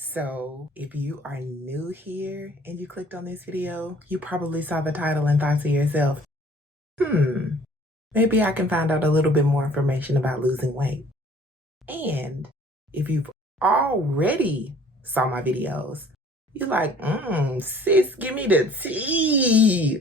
So if you are new here and you clicked on this video, you probably saw the title and thought to yourself, maybe I can find out a little bit more information about losing weight. And if you've already saw my videos, you're like, sis, give me the tea.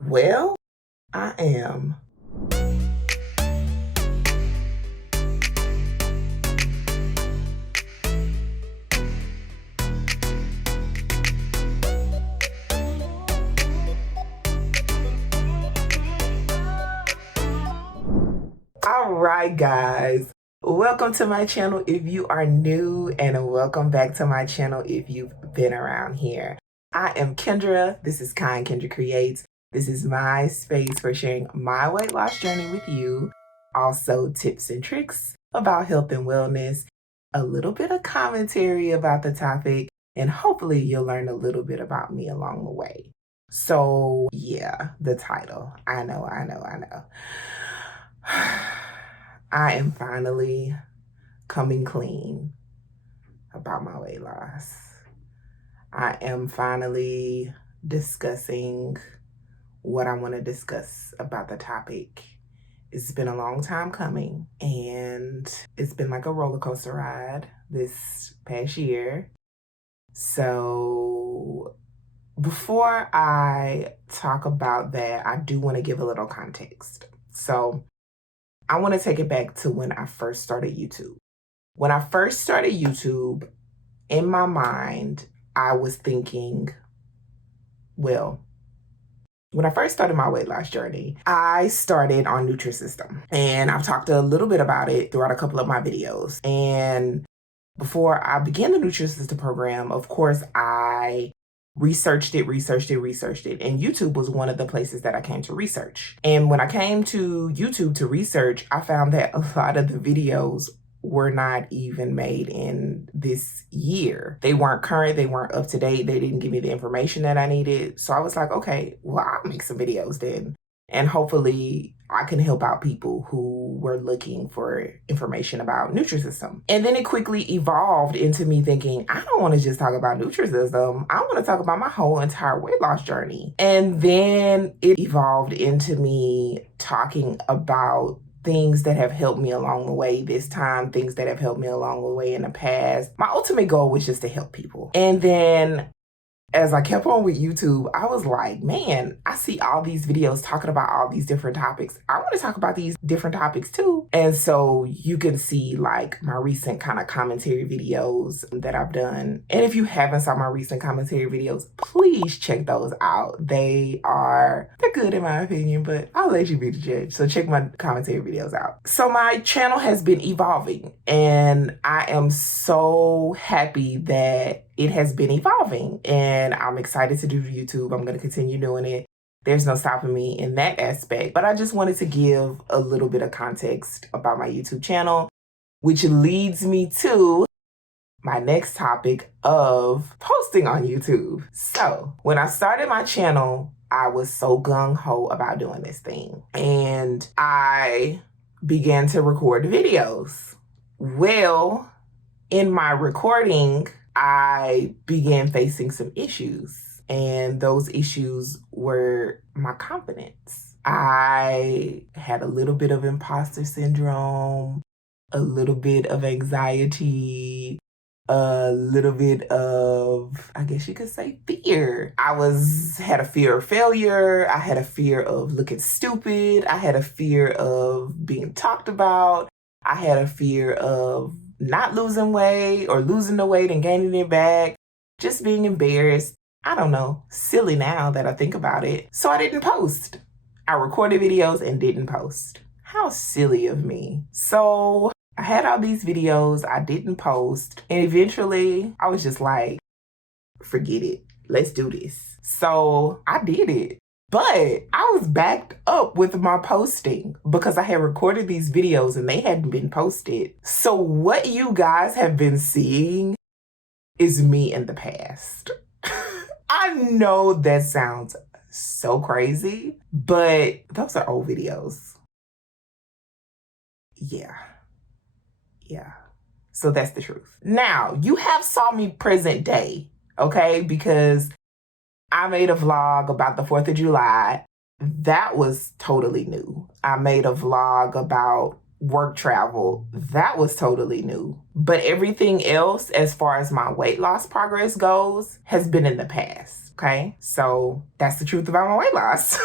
Well, I am. All right, guys. Welcome to my channel if you are new, and welcome back to my channel if you've been around here. I am Kendra. This is Kendra Creates. This is my space for sharing my weight loss journey with you. Also, tips and tricks about health and wellness, a little bit of commentary about the topic, and hopefully you'll learn a little bit about me along the way. So yeah, the title. I know. I am finally coming clean about my weight loss. I am finally discussing what I want to discuss about the topic. It's been a long time coming, and it's been like a roller coaster ride this past year. So before I talk about that, I do want to give a little context. So I want to take it back to when I first started YouTube. When I first started YouTube, in my mind, I was thinking, well, when I first started my weight loss journey, I started on Nutrisystem. And I've talked a little bit about it throughout a couple of my videos. And before I began the Nutrisystem program, of course, I researched it. And YouTube was one of the places that I came to research. And when I came to YouTube to research, I found that a lot of the videos were not even made in this year. They weren't current, they weren't up to date, they didn't give me the information that I needed. So I was like, okay, well, I'll make some videos then. And hopefully I can help out people who were looking for information about Nutrisystem. And then it quickly evolved into me thinking, I don't want to just talk about Nutrisystem. I want to talk about my whole entire weight loss journey. And then it evolved into me talking about things that have helped me along the way this time, things that have helped me along the way in the past. My ultimate goal was just to help people. And then as I kept on with YouTube, I was like, man, I see all these videos talking about all these different topics. I want to talk about these different topics too. And so you can see like my recent kind of commentary videos that I've done. And if you haven't saw my recent commentary videos, please check those out. They're good in my opinion, but I'll let you be the judge. So check my commentary videos out. So my channel has been evolving, and I am so happy that it has been evolving, and I'm excited to do YouTube. I'm going to continue doing it. There's no stopping me in that aspect, but I just wanted to give a little bit of context about my YouTube channel, which leads me to my next topic of posting on YouTube. So when I started my channel, I was so gung-ho about doing this thing, and I began to record videos. Well, in my recording, I began facing some issues, and those issues were my confidence. I had a little bit of imposter syndrome, a little bit of anxiety, a little bit of, I guess you could say, fear. Had a fear of failure. I had a fear of looking stupid. I had a fear of being talked about. I had a fear of not losing weight or losing the weight and gaining it back, just being embarrassed. I don't know, silly now that I think about it. So I didn't post. I recorded videos and didn't post. How silly of me. So I had all these videos, I didn't post, and eventually I was just like, forget it, let's do this. So I did it. But I was backed up with my posting because I had recorded these videos and they hadn't been posted. So what you guys have been seeing is me in the past. I know that sounds so crazy, but those are old videos. Yeah. So that's the truth. Now, you have saw me present day, okay? Because I made a vlog about the 4th of July. That was totally new. I made a vlog about work travel. That was totally new. But everything else, as far as my weight loss progress goes, has been in the past, okay? So that's the truth about my weight loss.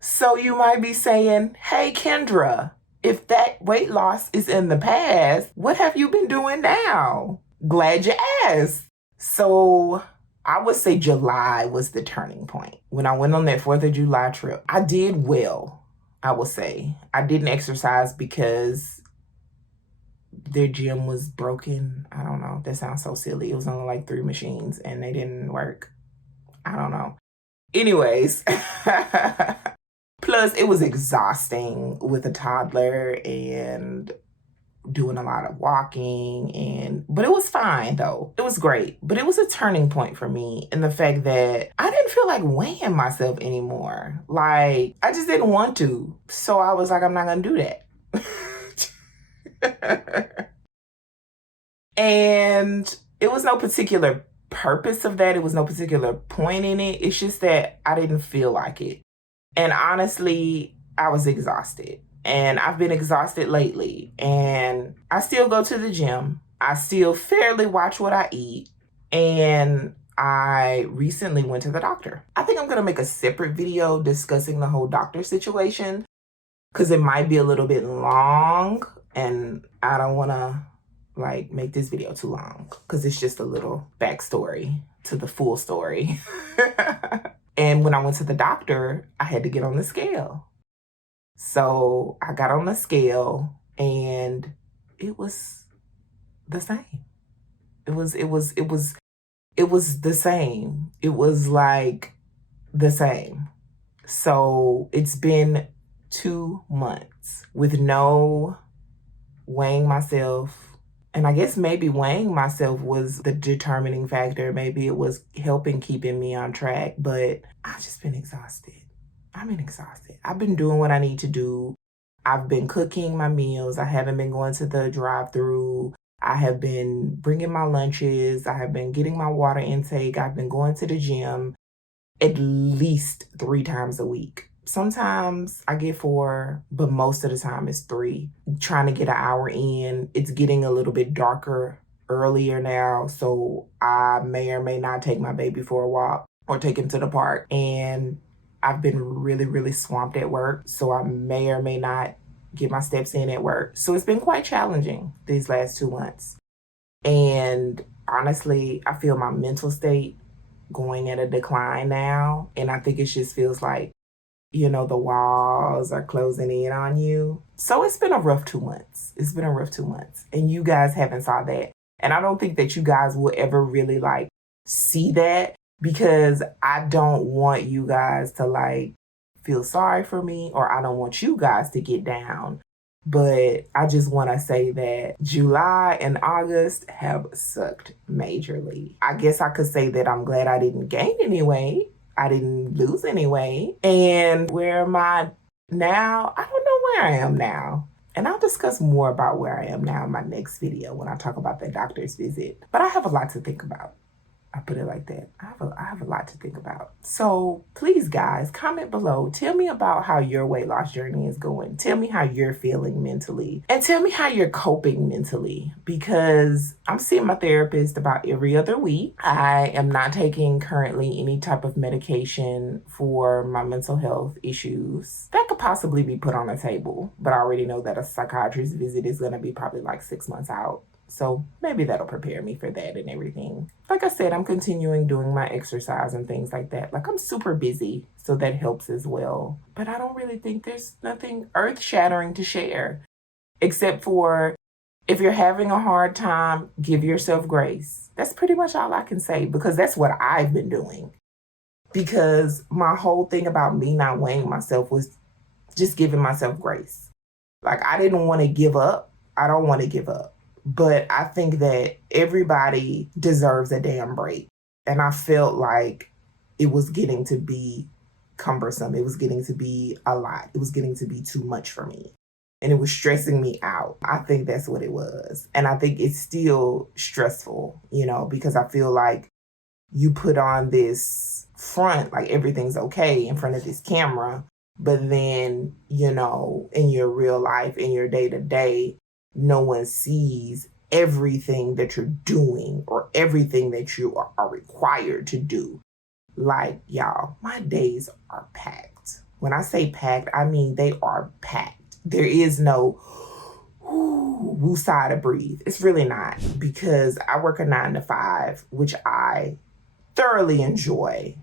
So you might be saying, hey, Kendra, if that weight loss is in the past, what have you been doing now? Glad you asked. So I would say July was the turning point. When I went on that 4th of July trip, I did well, I will say. I didn't exercise because their gym was broken. I don't know. That sounds so silly. It was only like 3 machines and they didn't work. I don't know. Anyways. Plus, it was exhausting with a toddler and doing a lot of walking, but it was fine though. It was great. But it was a turning point for me in the fact that I didn't feel like weighing myself anymore. Like, I just didn't want to. So I was like, I'm not gonna do that. And it was no particular purpose of that. It was no particular point in it. It's just that I didn't feel like it. And honestly, I was exhausted. And I've been exhausted lately. And I still go to the gym. I still fairly watch what I eat. And I recently went to the doctor. I think I'm going to make a separate video discussing the whole doctor situation because it might be a little bit long. And I don't want to make this video too long because it's just a little backstory to the full story. And when I went to the doctor, I had to get on the scale. So I got on the scale and it was the same. It was the same. It was like the same. So it's been 2 months with no weighing myself. And I guess maybe weighing myself was the determining factor. Maybe it was helping keeping me on track, but I've just been exhausted. I've been exhausted. I've been doing what I need to do. I've been cooking my meals. I haven't been going to the drive-through. I have been bringing my lunches. I have been getting my water intake. I've been going to the gym at least 3 times a week. Sometimes I get 4, but most of the time it's 3. Trying to get an hour in. It's getting a little bit darker earlier now, so I may or may not take my baby for a walk or take him to the park. And I've been really, really swamped at work, so I may or may not get my steps in at work. So it's been quite challenging these last 2 months. And honestly, I feel my mental state going at a decline now. And I think it just feels like, the walls are closing in on you. So it's been a rough 2 months. It's been a rough 2 months. And you guys haven't saw that. And I don't think that you guys will ever really see that because I don't want you guys to feel sorry for me, or I don't want you guys to get down. But I just want to say that July and August have sucked majorly. I guess I could say that I'm glad I didn't gain any weight. I didn't lose any weight. And where am I now? I don't know where I am now. And I'll discuss more about where I am now in my next video when I talk about the doctor's visit. But I have a lot to think about. I put it like that. I have a lot to think about. So please, guys, comment below. Tell me about how your weight loss journey is going. Tell me how you're feeling mentally. And tell me how you're coping mentally. Because I'm seeing my therapist about every other week. I am not taking currently any type of medication for my mental health issues. That could possibly be put on the table. But I already know that a psychiatrist visit is going to be probably 6 months out. So maybe that'll prepare me for that and everything. Like I said, I'm continuing doing my exercise and things like that. I'm super busy, so that helps as well. But I don't really think there's nothing earth-shattering to share. Except for if you're having a hard time, give yourself grace. That's pretty much all I can say because that's what I've been doing. Because my whole thing about me not weighing myself was just giving myself grace. I didn't want to give up. I don't want to give up. But I think that everybody deserves a damn break. And I felt like it was getting to be cumbersome. It was getting to be a lot. It was getting to be too much for me. and it was stressing me out. I think that's what it was. And I think it's still stressful, because I feel like you put on this front, like everything's okay in front of this camera, but then, in your real life, in your day to day, no one sees everything that you're doing or everything that you are required to do. Like, y'all, my days are packed. When I say packed, I mean they are packed. There is no woosah to breathe. It's really not, because I work a 9 to 5, which I thoroughly enjoy,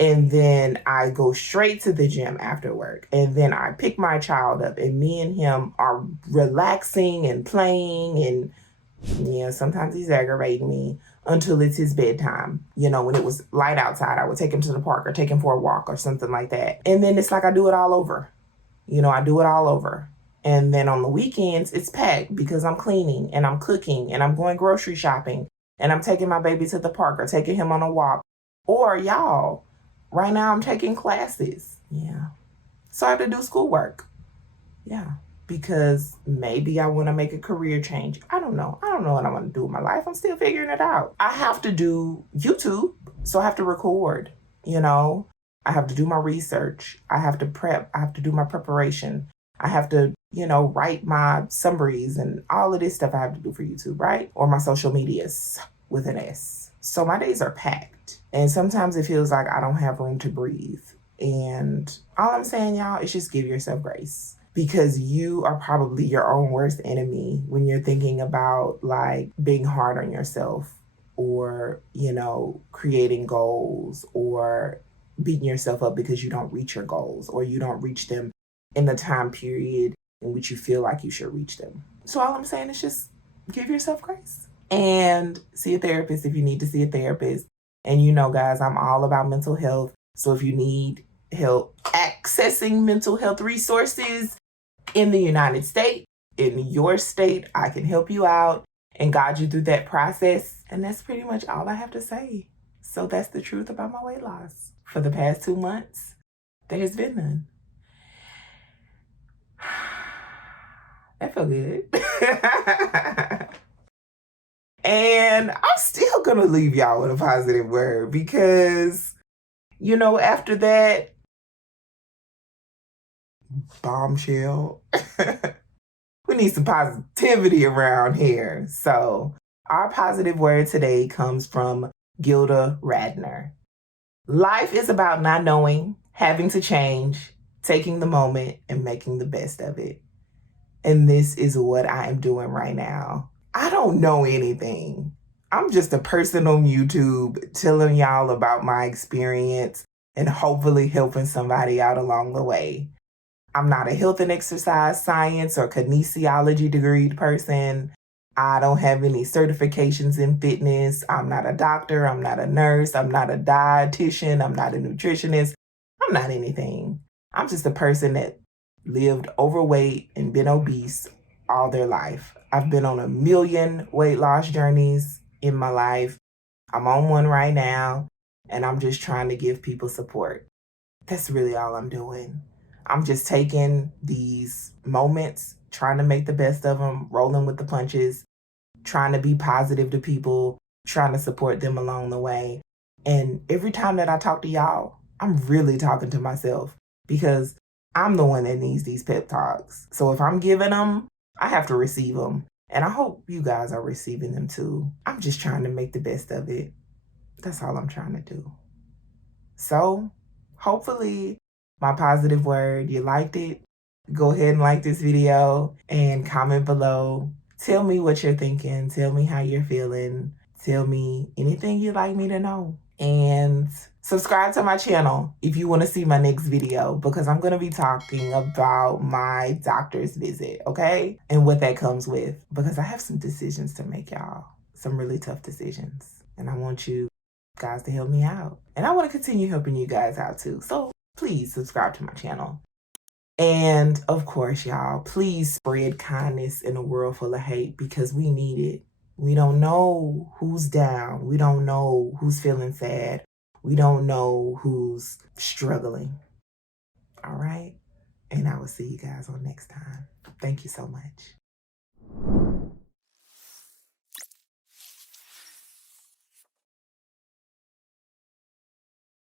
and then I go straight to the gym after work, and then I pick my child up, and me and him are relaxing and playing, and sometimes he's aggravating me until it's his bedtime. When it was light outside, I would take him to the park or take him for a walk or something like that. And then it's like I do it all over. I do it all over. And then on the weekends, it's packed because I'm cleaning and I'm cooking and I'm going grocery shopping and I'm taking my baby to the park or taking him on a walk. Or y'all, right now I'm taking classes. Yeah. So I have to do schoolwork. Yeah. Because maybe I want to make a career change. I don't know. I don't know what I want to do with my life. I'm still figuring it out. I have to do YouTube, so I have to record, I have to do my research. I have to prep. I have to do my preparation. I have to, write my summaries and all of this stuff I have to do for YouTube, right? Or my social medias with an S. So my days are packed. And sometimes it feels like I don't have room to breathe. And all I'm saying, y'all, is just give yourself grace. Because you are probably your own worst enemy when you're thinking about like being hard on yourself or, creating goals or beating yourself up because you don't reach your goals or you don't reach them in the time period in which you feel like you should reach them. So all I'm saying is just give yourself grace and see a therapist if you need to see a therapist. And guys, I'm all about mental health. So if you need help accessing mental health resources in the United States, in your state, I can help you out and guide you through that process. And that's pretty much all I have to say. So that's the truth about my weight loss. For the past 2 months, there has been none. That felt good. And I'm still going to leave y'all with a positive word because, after that bombshell, we need some positivity around here. So our positive word today comes from Gilda Radner. Life is about not knowing, having to change, taking the moment, and making the best of it. And this is what I am doing right now. I don't know anything. I'm just a person on YouTube telling y'all about my experience and hopefully helping somebody out along the way. I'm not a health and exercise science or kinesiology degreed person. I don't have any certifications in fitness. I'm not a doctor. I'm not a nurse. I'm not a dietitian. I'm not a nutritionist. I'm not anything. I'm just a person that lived overweight and been obese all their life. I've been on a million weight loss journeys in my life. I'm on one right now, and I'm just trying to give people support. That's really all I'm doing. I'm just taking these moments, trying to make the best of them, rolling with the punches, trying to be positive to people, trying to support them along the way. And every time that I talk to y'all, I'm really talking to myself because I'm the one that needs these pep talks. So if I'm giving them, I have to receive them. And I hope you guys are receiving them too. I'm just trying to make the best of it. That's all I'm trying to do. So hopefully my positive word, you liked it. Go ahead and like this video and comment below. Tell me what you're thinking. Tell me how you're feeling. Tell me anything you'd like me to know. And subscribe to my channel if you want to see my next video because I'm going to be talking about my doctor's visit, okay? And what that comes with because I have some decisions to make, y'all. Some really tough decisions. And I want you guys to help me out. And I want to continue helping you guys out too. So please subscribe to my channel. And of course, y'all, please spread kindness in a world full of hate because we need it. We don't know who's down. We don't know who's feeling sad. We don't know who's struggling. All right? And I will see you guys on next time. Thank you so much.